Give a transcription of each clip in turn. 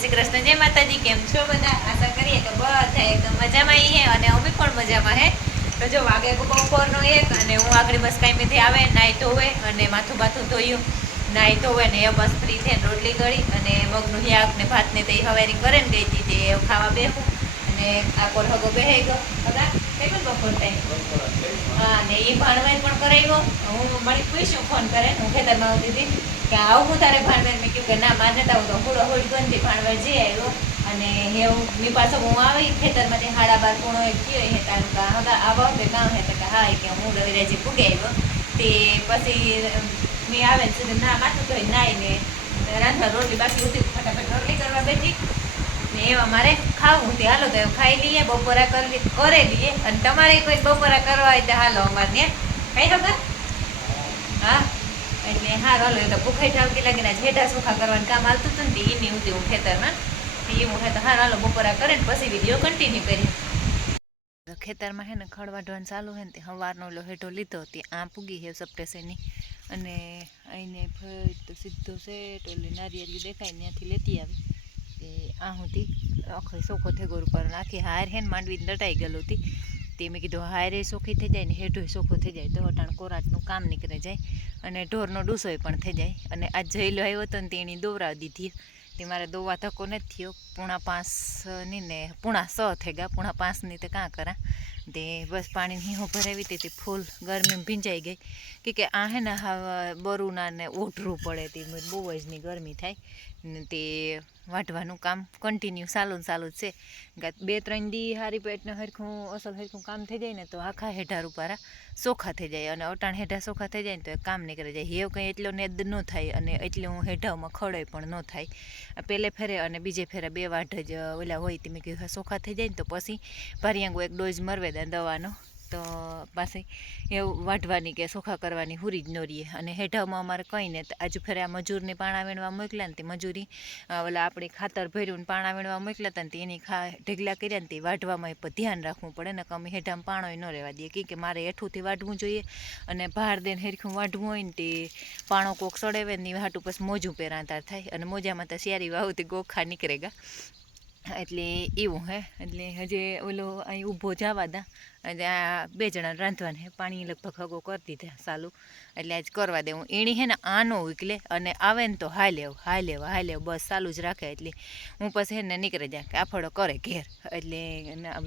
શ્રી કૃષ્ણ. જય માતાજી, કેમ છો બધા? આશા કરીએ તો બધા એકદમ મજામાં હે અને અમે પણ મજામાં હે. તો જો વાગે બપોરનો એક અને હું આગળ બસ કાંઈ આવે નાહી ધોવે અને માથું બાથું ધોયું. નાહી ધોવે ને એ બસ ફ્રી થઈને રોટલી ગળી અને મગનું શાક ને ભાતને તે હવારી કરે ને ગઈ હતી તે ખાવા બેહું. અને આ કોલ હગો ગયો. બધા? કઈ બપોર ટાઈમ હા, ને એ ભાણવાઈ પણ કરાવ્યો હું મારી પૂછ્યું ફોન કરે હું ખેતરમાં આવતી કે આવું તારે ભાણવેર. મેં કીધું કે ના માન્યતા હું તો હુડો હોળી ગંધી ભાણવેર જઈ આવ્યો. અને એવું મી પાછો હું આવી ખેતરમાંથી હાડા બાર પૂણો એક થયો હે તારું કા હવે આવા કે ગામ હે તો કે હા કે હું રવિરાજી પૂગે આવ્યો. તે પછી મેં આવે ને ના માથું તો નાઈ ને રાંધવા રોટલી બાકી ઉઠી ફટાફટ રોટલી કરવા બેઠી. ને એવા મારે ખાવું તે હાલો તો ખાઈ લઈએ, બપોરા કરી કરે લઈએ. અને તમારે કોઈ બપોરા કરવા હોય તો હાલો અમારે ને કઈ ખબર હા. એટલે હા હાલો, એ તો ભૂખાઈ ઠાવકી લાગીને જેઠા સુખા કરવાનું કામ હાલતું હતું ને એની ઉતી હું ખેતરમાં. એ હું તો હા હાલો, બપોરા કરે ને પછી વીડિયો કન્ટિન્યુ કરીએ. ખેતરમાં હે ને ખડ ચાલુ હે ને તે સવારનો ઓલો હેઠો લીધો, તે આ પૂગી હે સપ્ટેસની અને અહીંને ફરી તો સીધો સેટ ઓલી નારિયેળી દેખાય ત્યાંથી લેતી આવી. તે આ સુધી આખો સોખો થઈ ગયો ઉપર આખી હાર હે ને માંડવી દટાઈ ગયેલું હતી. તે મેં કીધું હારે સોખી થઈ જાય ને હેઠું સોખો થઈ જાય. તો અટાણ કોરાટનું કામ નીકળી જાય અને ઢોરનો ડૂસોય પણ થઈ જાય. અને આ જયલો આવ્યો હતો ને તેની દોવરાવી દીધી. તે મારે દોવા ધક્કો નથી થયો. પૂણા પાંચની ને, પૂણા સ થઈ ગયા. પૂણા પાંચની તે કાં કરા? તે બસ પાણી હીહો ભરાવી હતી ફૂલ ગરમીમાં ભીંજાઈ ગઈ. કે કે આ હે ને હવે બરુના ને ઓઢરું પડે તે બહુ જ ની ગરમી થાય. ને તે વાઢવાનું કામ કન્ટિન્યુ ચાલુ ચાલુ જ છે. બે ત્રણ દી હારી પેટને હરખું, અસલ હરખું કામ થઈ જાય ને તો આખા હેઠા રૂપારા ચોખ્ખા થઈ જાય અને અટાણ હેઠા ચોખ્ખા થઈ જાય ને તો એ કામ નીકળી જાય. હેવ કંઈ એટલો નેદ ન થાય અને એટલું હેઠામાં ખડોય પણ ન થાય. પહેલે ફેરે અને બીજે ફેરે બે વાઢ જ ઓલા હોય તે મેં કીધું ચોખ્ખા થઈ જાય ને તો પછી ભારિયાંગો એક ડોઝ મરવે. દવાનો. તો પાછી એવું વાઢવાની કે સોખા કરવાની હુરી જ ન રહીએ અને હેઠામાં અમારે કંઈ ને આજુ ફેરે આ મજૂરને પાણા વીણવા મોકલ્યા ને તે મજૂરી ઓલા આપણે ખાતર ભર્યું ને પાણા વીણવા મોકલ્યા હતા ને તે એની ખા, ઢગલા કર્યા ને તે વાઢવામાં પણ ધ્યાન રાખવું પડે. ને અમે હેઠામાં પાણોય ન રહેવા દઈએ. કે મારે હેઠુંથી વાઢવું જોઈએ અને બહાર દઈને હેરખું વાઢવું હોય ને તે પાણો કોક સડેવે ને હાટું પછી મોજું પહેરાંતાર થાય. અને મોજામાં તો શિયારી વાવતી ગોખા નીકળેગા એટલે એવું હે. એટલે હજી ઓલો અહીં ઊભો જવા દા. એટલે આ બે જણા રાંધવાને પાણી લગભગ હગો કરી દીધા સાલું. એટલે આજ કરવા દેવું એણી હે ને આનો ઉકલે અને આવે ને તો હાલ લેવ હાય લેવ હાય લેવ બસ ચાલુ જ રાખે. એટલે હું પછી એને નીકળી જાય કે આફળો કરે ઘેર. એટલે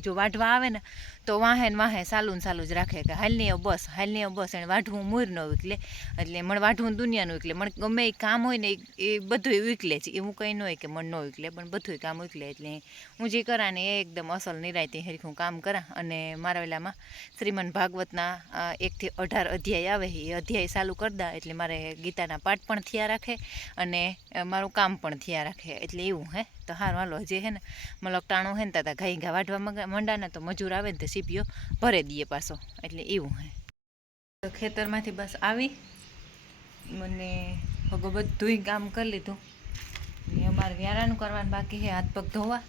જો વાઢવા આવે ને તો વાહે ને વાહે સાલું ને સાલું જ રાખે કે હાલની બસ હાલની બસ. એને વાઢવું મૂર ન ઉકલે. એટલે મને વાઢવું દુનિયાનું ઉકલે. મને ગમે એ કામ હોય ને એ- એ બધું ઉકલે છે. એવું કંઈ ન હોય કે મને ન ઉકલે, પણ બધું કામ ઉકલે. એટલે હું જે કરા ને એ એકદમ અસલ નિરાયતી હરખું કામ કરા અને મારા વેલામાં શ્રીમન ભાગવતના એકથી અઢાર અધ્યાય આવે, એ અધ્યાય ચાલુ કરતા એટલે મારે ગીતાના પાઠ પણ થયા રાખે અને મારું કામ પણ થયા રાખે, એટલે એવું, હે? તો હાર, હાલો, હજી, હે ને? મલક ટાણું, હે ને? તાતા ઘાઈ ઘા વાઢવા મંગા- મંડા ને તો મજૂર આવે ને તો સીપીઓ ભરે દઈએ પાછો, એટલે એવું, હે? તો ખેતરમાંથી બસ આવી. મને ભગો બધુંય કામ કરી લીધું. અમારે વ્યારાનું કરવાનું બાકી છે, હાથ પગ ધોવા.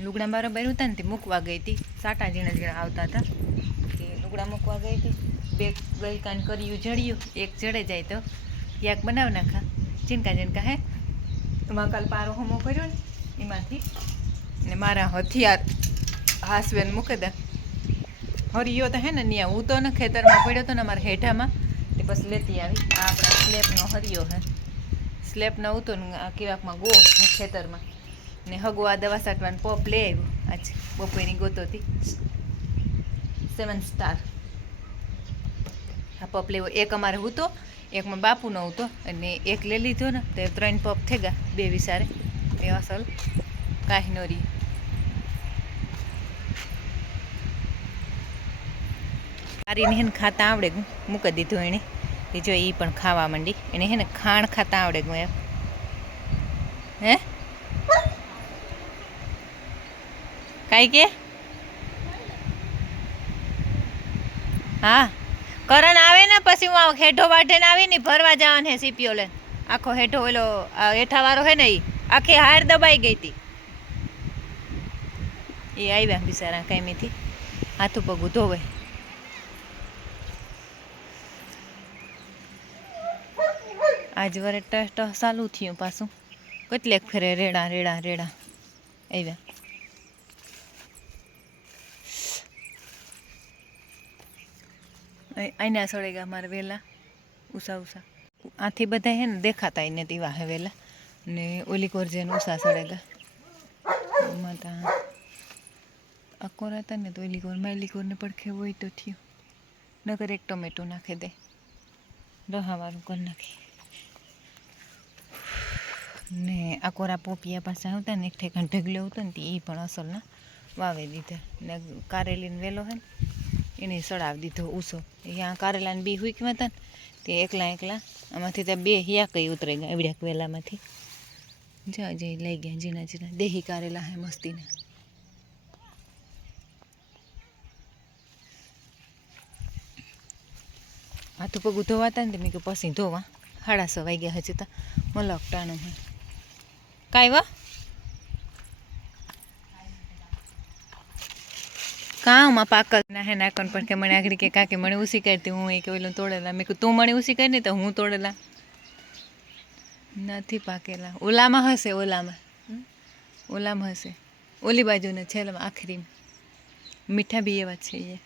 લુગડા બારો બહેરું હતા ને તે મૂકવા ગઈ હતી. સાટા ઝીણા ઝીણા આવતા હતા તે લુગડા મૂકવા ગઈ હતી. બે ગલકાન કર્યું જડ્યું એક જડે જાય તો યાક બનાવ નાખા. ઝીણકા ઝીણકા, હે? એમાં કાલ પારો હોમો કર્યો ને, એમાંથી. ને મારા હથિયાર હાસવેન મૂકી દે. હરિયો તો હે ને ત્યાં હું તો ને ખેતરમાં પડ્યો તો ને મારા હેઠામાં. તે બસ લેતી આવી. આ આપણા સ્લેબનો હરિયો હે. સ્લેપનો ઉતો ને કેવાકમાં ગો ખેતરમાં. ને હગો આ દવા સાટવાનું પોપ લઈ આવ્યો. આજ બપોરની ગોતોથી. સેવન સ્ટાર આ પપ લેવો. એક અમારે હતો એકમાં બાપુનો હતો અને એક લઈ લીધો ને, તો ત્રણ પપ થઈ ગયા, બે વિસારે. એ અસલ કાંઈ નો રહી મારીને હેને ખાતા આવડે ગું મૂકી દીધું એણે એ જો એ પણ ખાવા માંડી. એને હે ને ખાણ ખાતા આવડે ગું એમ. હે? કાંઈ કે? હા. કરણ આવે ને પછી હું હેઠો વાઢે ને આવી ને ભરવા જવાનું સીપીઓ લે આખો હેઠો ઓલો હેઠાવાળો હે ને એ આખી હાર દબાઈ ગઈ હતી એ આવ્યા બિચારા કાંઈથી હાથું પગું ધોવે આજ વરે ટસ ચાલુ થયું પાછું. કેટલેક ફેરે રેડા રેડા રેડા. આવ્યા. અહીંના સળેગા મારે વેલા ઉષા ઉષા આથી બધા હે ને દેખાતા એને દીવા હે વેલા. ને ઓલી કોરજેન ઉષા સળેગા. એમાં તા આ કોર હતા ને તો ઓલી કોર, માયલી કોરને પડખે હોય તો થયું. નગર એક ટોમેટો નાખી દે. રહાવાળું કરી નાખી. ને આ કોરા પોપિયા પાસે આવતા ને એક ઠેકાણ ઢગલો આવતો ને એ પણ અસલના વાવી દીધા. ને કારેલીને વેલો હોય ને એને સડાવી દીધો ઉસો અહીંયા કારેલાને બી હુકમાં હતા ને, તે એકલા એકલા આમાંથી ત્યાં બે હિયા કઈ ઉતરી ગયા એવડ્યા વેલામાંથી. જા જઈ લઈ ગયા જીના જીના દેહી કારેલા હે મસ્તીને. હાથું પગું ધોવાતા ને મેં કે પછી ધોવા. સાડા છ વાગ્યા હજુ તો. મલક ટાણું કાંઈ વા? કામમાં પાકલ. ના હે નાકન પણ કે મને આગળ કે કાકે મને ઉસી કરતી, હું એ કે ઓલું તોડેલા. મેં કીધું, તું મને ઉસી કરી તો હું તોડેલા. નથી પાકેલા. ઓલામાં હશે, ઓલામાં? ઓલામાં હશે. ઓલી બાજુને છેલ્લામાં આખરી મીઠા બી એવા છે એ.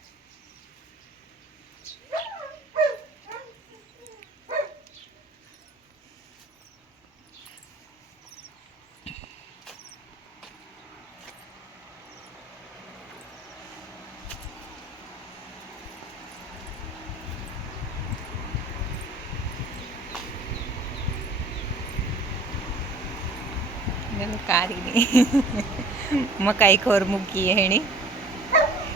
મેં કાઢીને મકાઈ ખોર મૂકીએ એણી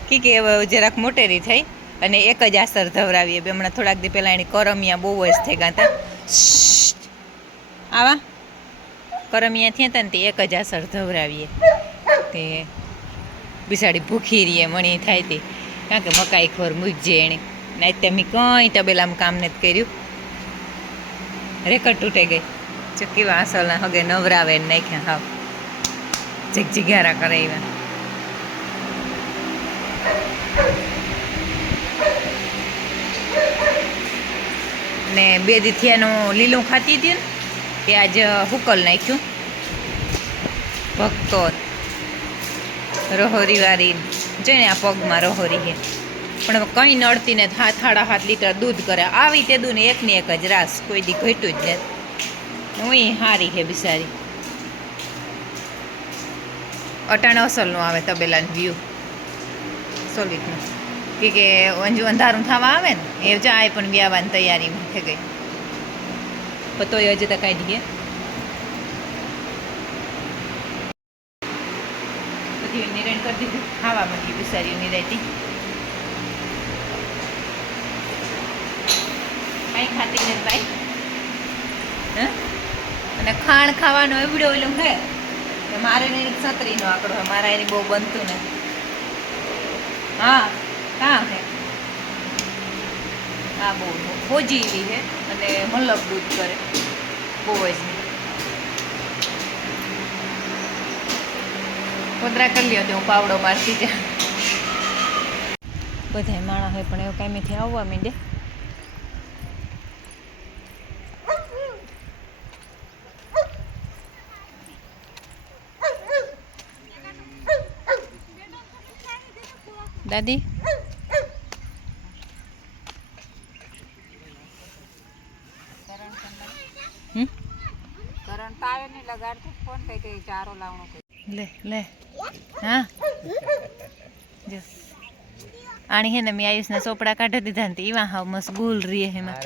કી કે હવે જરાક મોટેરી થઈ અને એક જ આસર ધવરાવીએ. બે હમણાં થોડાક દી પહેલાં એની કરમિયા બહુ જ થઈ ગયા હતા. આવા. કરમિયા થયા હતા ને તે એક જ આસર ધવરાવીએ. તે બિસાડી ભૂખી રહીએ, મણી થાય તે. કારણ કે મકાઈ ખોર મૂકજે એણે. ના તમે કંઈ તબેલામાં કામ નથી કર્યું. રેકડ તૂટે ગઈ. જો કેવા આસલના હગે નવરાવે નાખ્યા હાવ જગજિગારા કરે એવા. ને બે દીથિયાનું લીલું ખાતી હતી ને તે આજ હુકલ નાખ્યું. ભક્તો, રહોરી વારી જોઈને આ પગમાં રહોરી છે. પણ કંઈ નડતી ને હાથ હાથ લીટર દૂધ કરે. આવી તે દૂધ એક ને એક જ રાસ કોઈ દી ઘટ્યું જ નથી. હું હારી છે બિચારી. અટાણ અસલનું આવે તબેલાનું વ્યૂ સોલિટનું કે કે અંજુ અંધારું થવા આવે ને એ જાય પણ વ્યાવાની તૈયારીમાં થઈ ગઈ. પતો તોય હજી તો કાઢી ગયા બધી નિરણ કરી દીધું. ખાવા માંડી બિચારી નિરાયતી કાંઈ ખાતી નથી ભાઈ. હે? અને ખાણ ખાવાનો એવડો ઓલું હે મારે એની છત્રીનો આંકડો હે, મારા એની બહુ બનતું ને. હા, કાં હે? હા, બહુ ભોજી એવી હે અને મલ્લબ દૂધ કરે. બહુ જ કોદરા કરી લ્યો તો હું પાવડો મારતી ત્યાં બધાય માણસ હોય પણ એવું કાંઈથી આવવા માંડે દાદી કરંટ આવે ને લગાડતું ફોન કઈ કઈ ચારો લાવણો લે લે. હા? જો. આણી હે ને મેં આયુષના ચોપડા કાઢી દીધા ને એવા રીએ હે માં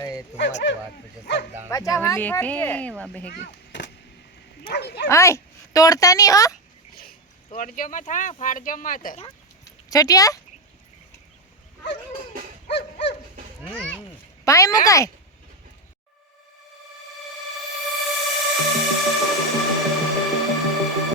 બચ્ચા વાત બોલીએ કરજે. કેવા બેહગી આય તોડતા નહીં હો. તોડજો મત હા ફાડજો મત. છોટિયા? પાય મુકાય.